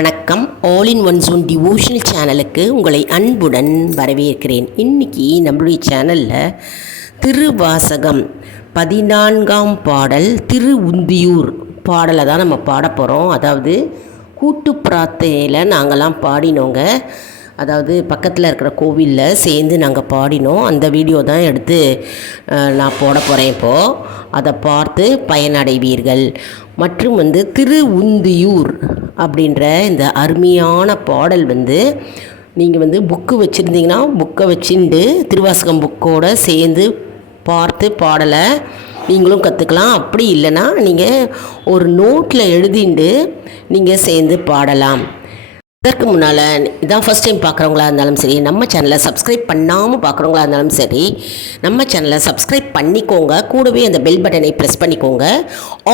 வணக்கம். All in one zone devotional சேனலுக்கு உங்களை அன்புடன் வரவேற்கிறேன். இன்றைக்கி நம்மளுடைய சேனலில் திருவாசகம் 14ஆம் பாடல் திரு உந்தியூர் பாடலை தான் நம்ம பாட போகிறோம். அதாவது கூட்டு பிரார்த்தனையில் நாங்கள்லாம் பாடினோங்க. அதாவது பக்கத்தில் இருக்கிற கோவிலில் சேர்ந்து நாங்கள் பாடினோம். அந்த வீடியோ தான் எடுத்து நான் போட போகிறேன். இப்போது அதை பார்த்து பயனடைவீர்கள். மற்றும் திரு உந்தியூர் அப்படின்ற இந்த அருமையான பாடல் நீங்கள் புக்கு வச்சுருந்தீங்கன்னா புக்கை வச்சுட்டு திருவாசகம் புக்கோடு சேர்ந்து பார்த்து பாடலை நீங்களும் கற்றுக்கலாம். அப்படி இல்லைன்னா நீங்கள் ஒரு நோட்டில் எழுதிண்டு நீங்கள் சேர்ந்து பாடலாம். இதற்கு முன்னால் இதான் ஃபஸ்ட் டைம் பார்க்குறவங்களா இருந்தாலும் சரி, நம்ம சேனலை சப்ஸ்கிரைப் பண்ணாமல் பார்க்குறவங்களா இருந்தாலும் சரி, நம்ம சேனலை சப்ஸ்கிரைப் பண்ணிக்கோங்க. கூடவே அந்த பெல் பட்டனை ப்ரெஸ் பண்ணிக்கோங்க.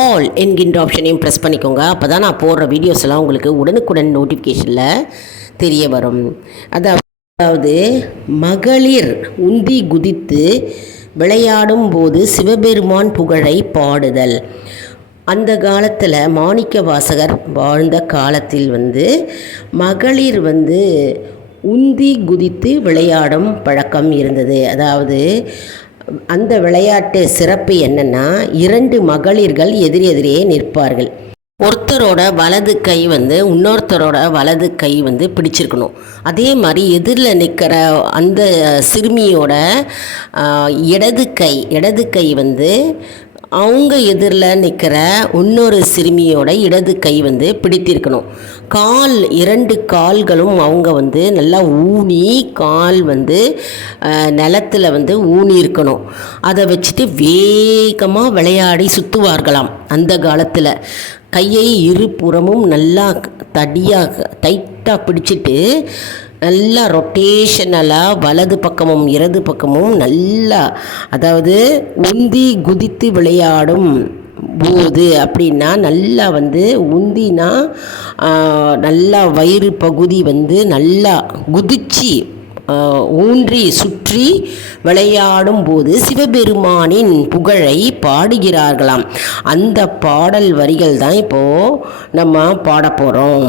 ஆல் என்கின்ற ஆப்ஷனையும் ப்ரெஸ் பண்ணிக்கோங்க. அப்போ தான் நான் போடுற வீடியோஸ் எல்லாம் உங்களுக்கு உடனுக்குடன் நோட்டிஃபிகேஷனில் தெரிய வரும். அதாவது மகளிர் உந்தி குதித்து விளையாடும் போது சிவபெருமான் புகழை பாடுதல். அந்த காலத்தில் மாணிக்க வாசகர் வாழ்ந்த காலத்தில் மகளிர் உந்தி குதித்து விளையாடும் பழக்கம் இருந்தது. அதாவது அந்த விளையாட்டு சிறப்பு என்னென்னா, 2 மகளிர்கள் எதிரெதிரே நிற்பார்கள். ஒருத்தரோட வலது கை இன்னொருத்தரோட வலது கை பிடிச்சிருக்கணும். அதே மாதிரி எதிரில் நிற்கிற அந்த சிறுமியோட இடது கை அவங்க எதிரில் நிற்கிற இன்னொரு சிறுமியோட இடது கை பிடித்திருக்கணும். 2 கால்களும் அவங்க நல்லா ஊனி கால் நிலத்தில் ஊனி இருக்கணும். அதை வச்சுட்டு வேகமாக விளையாடி சுற்றுவார்களாம். அந்த காலத்தில் கையை இருபுறமும் நல்லா டைட்டாக பிடிச்சிட்டு நல்லா ரொட்டேஷனலாக வலது பக்கமும் இடது பக்கமும் நல்லா, அதாவது உந்தி குதித்து விளையாடும் போது அப்படின்னா நல்லா உந்தினா நல்லா வயிறு பகுதி நல்லா குதிச்சு ஊன்றி சுற்றி விளையாடும் போது சிவபெருமானின் புகழை பாடுகிறார்களாம். அந்த பாடல் வரிகள் தான் இப்போது நம்ம பாட போகிறோம்.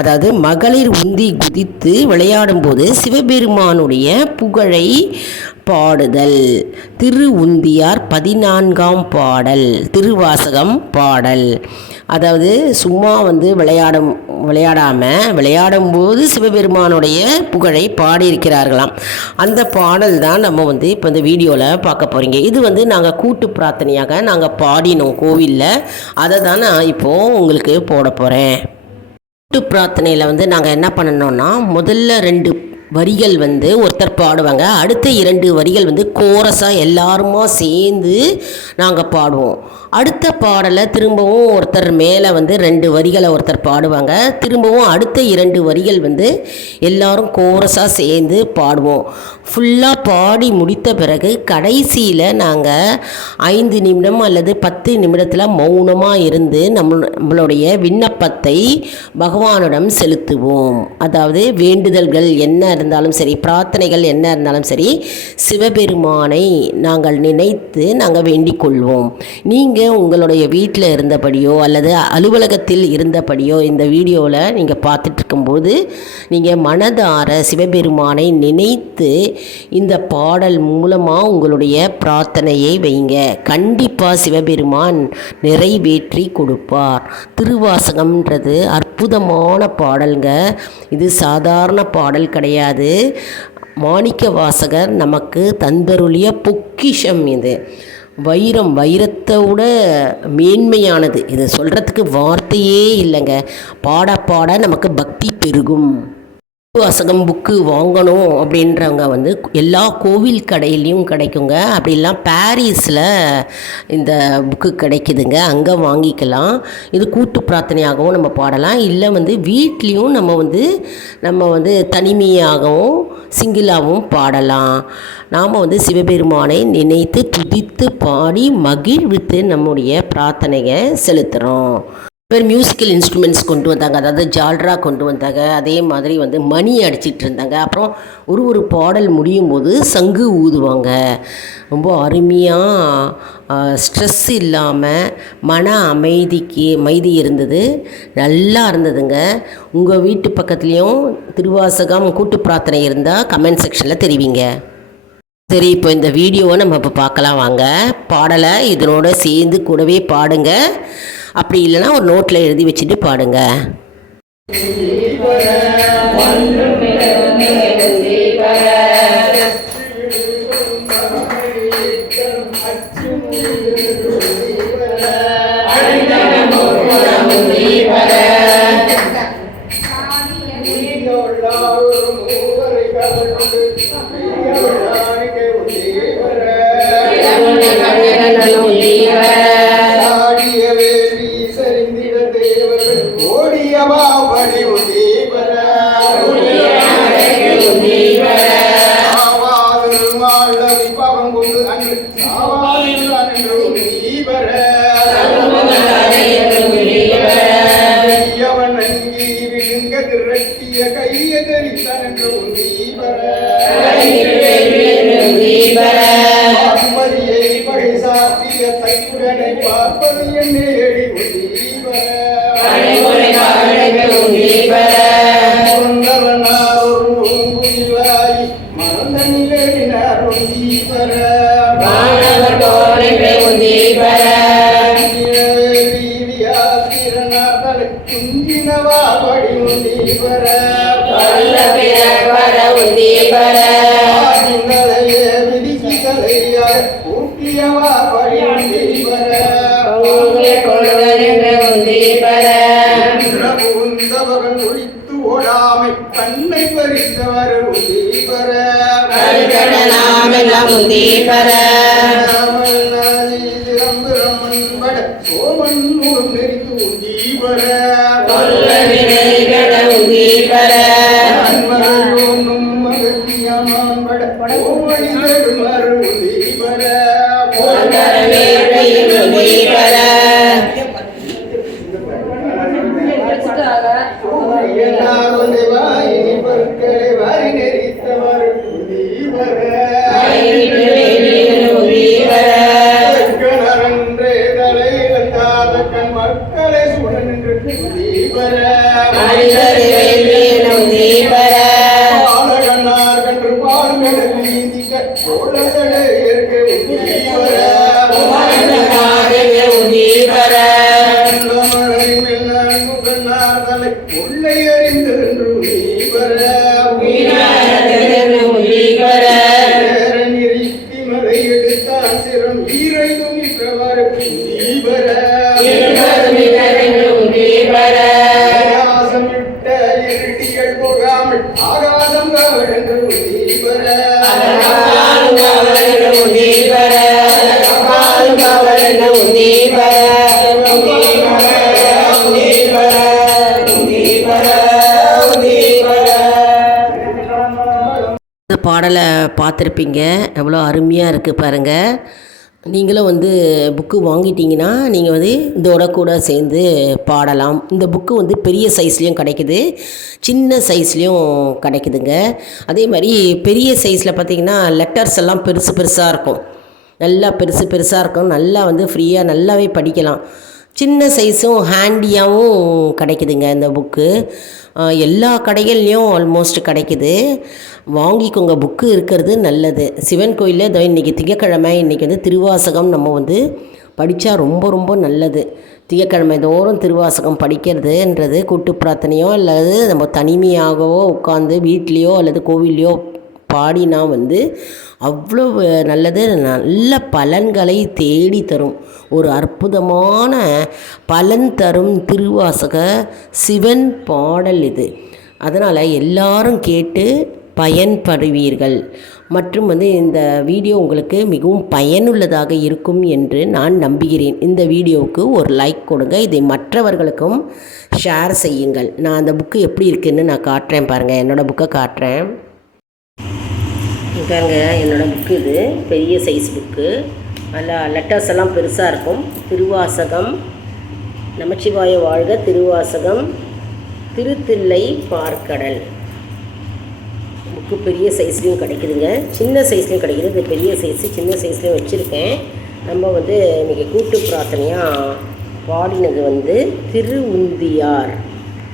அதாவது மகளிர் உந்தி குதித்து விளையாடும் போது சிவபெருமானுடைய புகழை பாடுதல். திரு உந்தியார் 14ஆம் பாடல் திருவாசகம் பாடல். அதாவது சும்மா விளையாடும்போது சிவபெருமானுடைய புகழை பாடியிருக்கிறார்களாம். அந்த பாடல் தான் நம்ம இப்போ இந்த வீடியோவில் பார்க்க போகிறீங்க. இது நாங்கள் கூட்டு பிரார்த்தனையாக நாங்கள் பாடினோம் கோவிலில். அதை தான் நான் இப்போது உங்களுக்கு போட போகிறேன். கூட்டு பிரார்த்தனையில் நாங்கள் என்ன பண்ணணும்னா, முதல்ல 2 வரிகள் ஒருத்தர் பாடுவாங்க. அடுத்த 2 வரிகள் கோரஸாக எல்லாருமா சேர்ந்து நாங்கள் பாடுவோம். அடுத்த பாடலை திரும்பவும் ஒருத்தர் மேலே 2 வரிகளை ஒருத்தர் பாடுவாங்க. திரும்பவும் அடுத்த 2 வரிகள் எல்லாரும் கோரஸாக சேர்ந்து பாடுவோம். ஃபுல்லாக பாடி முடித்த பிறகு கடைசியில் நாங்கள் 5 நிமிடம் அல்லது 10 நிமிடத்தில் மௌனமாக இருந்து நம்மளுடைய விண்ணப்பத்தை பகவானிடம் செலுத்துவோம். அதாவது வேண்டுதல்கள் என்ன இருந்தாலும் சரி, பிரார்த்தனைகள் என்ன இருந்தாலும் சரி, சிவபெருமானை நாங்கள் நினைத்து நாங்கள் வேண்டிக் கொள்வோம். நீங்கள் உங்களுடைய வீட்டில் இருந்தபடியோ அல்லது அலுவலகத்தில் இருந்தபடியோ இந்த வீடியோவில் நீங்கள் பார்த்துட்ருக்கும்போது நீங்கள் மனதார சிவபெருமானை நினைத்து இந்த பாடல் மூலமாக உங்களுடைய பிரார்த்தனையை வைங்க. கண்டிப்பாக சிவபெருமான் நிறைவேற்றி கொடுப்பார். திருவாசகம்ன்றது அற்புதமான பாடல்ங்க. இது சாதாரண பாடல் கிடையாது. மாணிக்க வாசகர் நமக்கு தந்தருளிய பொக்கிஷம். இது வைரத்தை விட மேன்மையானது. இது சொல்கிறதுக்கு வார்த்தையே இல்லைங்க. பாட பாட நமக்கு பக்தி பெருகும். திருவாசகம் புக்கு வாங்கணும் அப்படின்றவங்க எல்லா கோவில் கடையிலையும் கிடைக்குங்க. அப்படிலாம் பாரிஸில் இந்த புக்கு கிடைக்குதுங்க, அங்கே வாங்கிக்கலாம். இது கூட்டு பிரார்த்தனையாகவும் நம்ம பாடலாம். இல்லை வீட்லேயும் நம்ம தனிமையாகவும் சிங்கிளாகவும் பாடலாம். நாம் சிவபெருமானை நினைத்து துதித்து பாடி மகிழ்வித்து நம்முடைய பிரார்த்தனையை செலுத்துகிறோம். பேர் மியூசிக்கல் இன்ஸ்ட்ருமெண்ட்ஸ் கொண்டு வந்தாங்க, அதாவது ஜால்ரா கொண்டு வந்தாங்க. அதே மாதிரி வந்து மணி அடிச்சிட்டு இருந்தாங்க. அப்புறம் ஒரு பாடல் முடியும் போது சங்கு ஊதுவாங்க. ரொம்ப அருமையாக ஸ்ட்ரெஸ் இல்லாமல் மன அமைதி இருந்தது, நல்லா இருந்ததுங்க. உங்கள் வீட்டு பக்கத்துலேயும் திருவாசகம் கூட்டு பிரார்த்தனை இருந்தால் கமெண்ட் செக்ஷனில் தெரிவிங்க. சரி, இப்போ இந்த வீடியோவை நம்ம இப்போ பார்க்கலாம் வாங்க. பாடலை இதனோட சேர்ந்து கூடவே பாடுங்க. அப்படி இல்லைன்னா ஒரு நோட்டில் எழுதி வச்சுட்டு பாடுங்க. கண்ணை பறித்தவர் சோமன் நெறித்து உந்தீபர பாடலை பார்த்துருப்பீங்க, எவ்வளோ அருமையாக இருக்குது பாருங்கள். நீங்களும் வந்து புக்கு வாங்கிட்டீங்கன்னா நீங்கள் வந்து இதோட கூட சேர்ந்து பாடலாம். இந்த புக்கு வந்து பெரிய சைஸ்லேயும் கிடைக்குது, சின்ன சைஸ்லேயும் கிடைக்குதுங்க. அதே மாதிரி பெரிய சைஸில் பார்த்திங்கன்னா லெட்டர்ஸ் எல்லாம் பெருசாக இருக்கும், நல்லா பெருசாக இருக்கும், நல்லா வந்து ஃப்ரீயாக நல்லாவே படிக்கலாம். சின்ன சைஸும் ஹேண்டியாகவும் கிடைக்குதுங்க இந்த புக்கு. எல்லா கடைகள்லேயும் ஆல்மோஸ்ட் கிடைக்குது, வாங்கிக்கோங்க. புக்கு இருக்கிறது நல்லது. சிவன் கோயிலில் இதோ இன்றைக்கி திங்கக்கிழமை, இன்றைக்கி வந்து திருவாசகம் நம்ம வந்து படித்தா ரொம்ப நல்லது. திங்கக்கிழமை தோறும் திருவாசகம் படிக்கிறதுன்றது கூட்டு பிரார்த்தனையோ அல்லது நம்ம தனிமையாகவோ உட்காந்து வீட்லேயோ அல்லது கோவில்லையோ பாடினா வந்து அவ்வளோ நல்லது, நல்ல பலன்களை தேடி தரும். ஒரு அற்புதமான பலன் தரும் திருவாசக சிவன் பாடல் இது. அதனால் எல்லாரும் கேட்டு பயன்படுவீர்கள். மற்றும் வந்து இந்த வீடியோ உங்களுக்கு மிகவும் பயனுள்ளதாக இருக்கும் என்று நான் நம்புகிறேன். இந்த வீடியோவுக்கு ஒரு லைக் கொடுங்க, இதை மற்றவர்களுக்கும் ஷேர் செய்யுங்கள். நான் அந்த புக்கு எப்படி இருக்குதுன்னு நான் காட்டுறேன் பாருங்கள். என்னோடய புக்கை காட்டுறேன் பாருங்க. என்னோடய புக்கு இது பெரிய சைஸ் புக்கு, நல்லா லெட்டர்ஸ் எல்லாம் பெருசாக இருக்கும். திருவாசகம் நமச்சிவாய வாழ்க. திருவாசகம், திருத்தில்லை பார்க்கடல் புக்கு பெரிய சைஸ்லேயும் கிடைக்குதுங்க, சின்ன சைஸ்லேயும் கிடைக்குது. இது பெரிய சைஸு, சின்ன சைஸ்லேயும் வச்சுருக்கேன். நம்ம வந்து இன்றைக்கி கூட்டு பிரார்த்தனையாக பாடினது திருவுந்தியார்.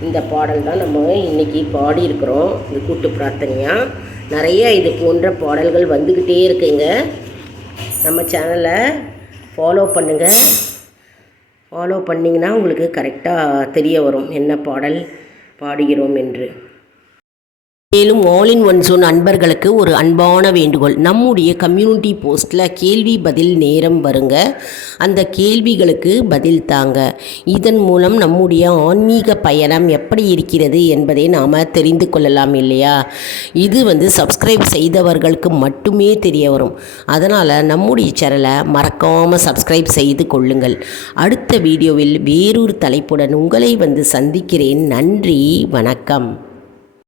இந்த பாடல் தான் நம்ம இன்றைக்கி பாடியிருக்கிறோம். இந்த கூட்டு பிரார்த்தனையாக நிறைய இது போன்ற பாடல்கள் வந்துக்கிட்டே இருக்குங்க. நம்ம சேனலை ஃபாலோ பண்ணுங்கள். ஃபாலோ பண்ணிங்கன்னா உங்களுக்கு கரெக்டாக தெரிய வரும் என்ன பாடல் பாடுகிறோம் என்று. மேலும் ஆல் இன் ஒன் ஜோன் அன்பர்களுக்கு ஒரு அன்பான வேண்டுகோள். நம்முடைய கம்யூனிட்டி போஸ்ட்டில் கேள்வி பதில் நேரம் வருங்க. அந்த கேள்விகளுக்கு பதில் தாங்க. இதன் மூலம் நம்முடைய ஆன்மீக பயணம் எப்படி இருக்கிறது என்பதை நாம் தெரிந்து கொள்ளலாம் இல்லையா? இது வந்து சப்ஸ்கிரைப் செய்தவர்களுக்கு மட்டுமே தெரிய வரும். அதனால் நம்முடைய சேனலை மறக்காமல் சப்ஸ்கிரைப் செய்து கொள்ளுங்கள். அடுத்த வீடியோவில் வேறொரு தலைப்புடன் உங்களை வந்து சந்திக்கிறேன். நன்றி, வணக்கம்.